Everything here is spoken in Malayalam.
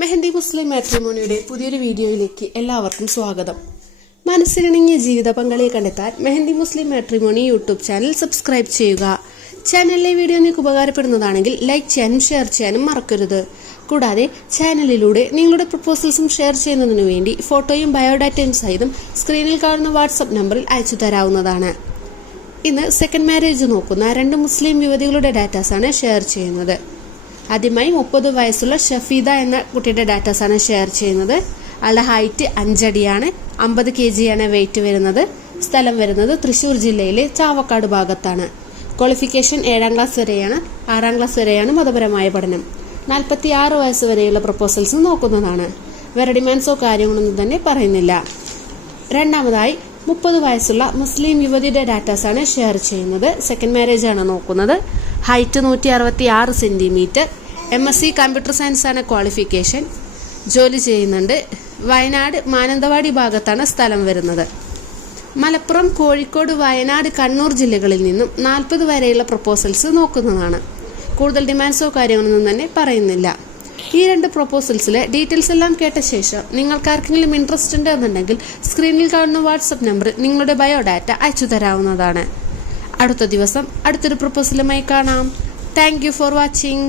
മെഹന്തി മുസ്ലിം മാട്രിമോണിയുടെ പുതിയൊരു വീഡിയോയിലേക്ക് എല്ലാവർക്കും സ്വാഗതം. മനസ്സിനിണങ്ങിയ ജീവിത പങ്കാളിയെ കണ്ടെത്താൻ Mehandi Muslim matrimony YouTube channel subscribe ചെയ്യുക. ചാനലിലെ വീഡിയോ നിങ്ങൾക്ക് ഉപകാരപ്പെടുന്നതാണെങ്കിൽ ലൈക്ക് ചെയ്യാനും ഷെയർ ചെയ്യാനും മറക്കരുത്. കൂടാതെ ചാനലിലൂടെ നിങ്ങളുടെ പ്രപ്പോസൽസും ഷെയർ ചെയ്യുന്നതിനു വേണ്ടി ഫോട്ടോയും ബയോഡാറ്റയും സഹിതം സ്ക്രീനിൽ കാണുന്ന വാട്സപ്പ് നമ്പറിൽ അയച്ചു തരാവുന്നതാണ്. ഇന്ന് സെക്കൻഡ് മാരേജ് നോക്കുന്ന രണ്ട് മുസ്ലിം യുവതികളുടെ ഡാറ്റാസാണ് ഷെയർ ചെയ്യുന്നത്. ആദ്യമായി മുപ്പത് വയസ്സുള്ള ഷഫീദ എന്ന കുട്ടിയുടെ ഡാറ്റാസാണ് ഷെയർ ചെയ്യുന്നത്. ആളുടെ ഹൈറ്റ് അഞ്ചടിയാണ്. അമ്പത് കെ ജിയാണ് വെയിറ്റ് വരുന്നത്. സ്ഥലം വരുന്നത് തൃശ്ശൂർ ജില്ലയിലെ ചാവക്കാട് ഭാഗത്താണ്. ക്വാളിഫിക്കേഷൻ ഏഴാം ക്ലാസ് വരെയാണ്. ആറാം ക്ലാസ് വരെയാണ് മതപരമായ പഠനം. നാൽപ്പത്തി ആറ് വയസ്സ് വരെയുള്ള പ്രപ്പോസൽസ് നോക്കുന്നതാണ്. വേറെ ഡിമാൻഡ്സോ കാര്യങ്ങളൊന്നും തന്നെ പറയുന്നില്ല. രണ്ടാമതായി മുപ്പത് വയസ്സുള്ള മുസ്ലിം യുവതിയുടെ ഡാറ്റാസ് ആണ് ഷെയർ ചെയ്യുന്നത്. സെക്കൻഡ് മാരേജ് ആണ് നോക്കുന്നത്. ഹൈറ്റ് നൂറ്റി അറുപത്തി ആറ് centimetre M S C computer science ആണ് ക്വാളിഫിക്കേഷൻ ജോലി ചെയ്യുന്നുണ്ട്. വയനാട് മാനന്തവാടി ഭാഗത്താണ് സ്ഥലം വരുന്നത്. മലപ്പുറം കോഴിക്കോട് വയനാട് കണ്ണൂർ ജില്ലകളിൽ നിന്നും നാൽപ്പത് വരെയുള്ള പ്രപ്പോസൽസ് നോക്കുന്നതാണ്. കൂടുതൽ ഡിമാൻഡ്സോ കാര്യങ്ങളൊന്നും തന്നെ പറയുന്നില്ല. ഈ രണ്ട് പ്രപ്പോസൽസിലെ ഡീറ്റെയിൽസ് എല്ലാം കേട്ട ശേഷം നിങ്ങൾക്ക് ആർക്കെങ്കിലും ഇൻട്രസ്റ്റ് ഉണ്ട് എന്നുണ്ടെങ്കിൽ സ്ക്രീനിൽ കാണുന്ന വാട്സപ്പ് നമ്പർ നിങ്ങളുടെ ബയോഡാറ്റ അയച്ചു തരാവുന്നതാണ്. അടുത്ത ദിവസം അടുത്തൊരു പ്രപ്പോസലുമായി കാണാം. Thank for watching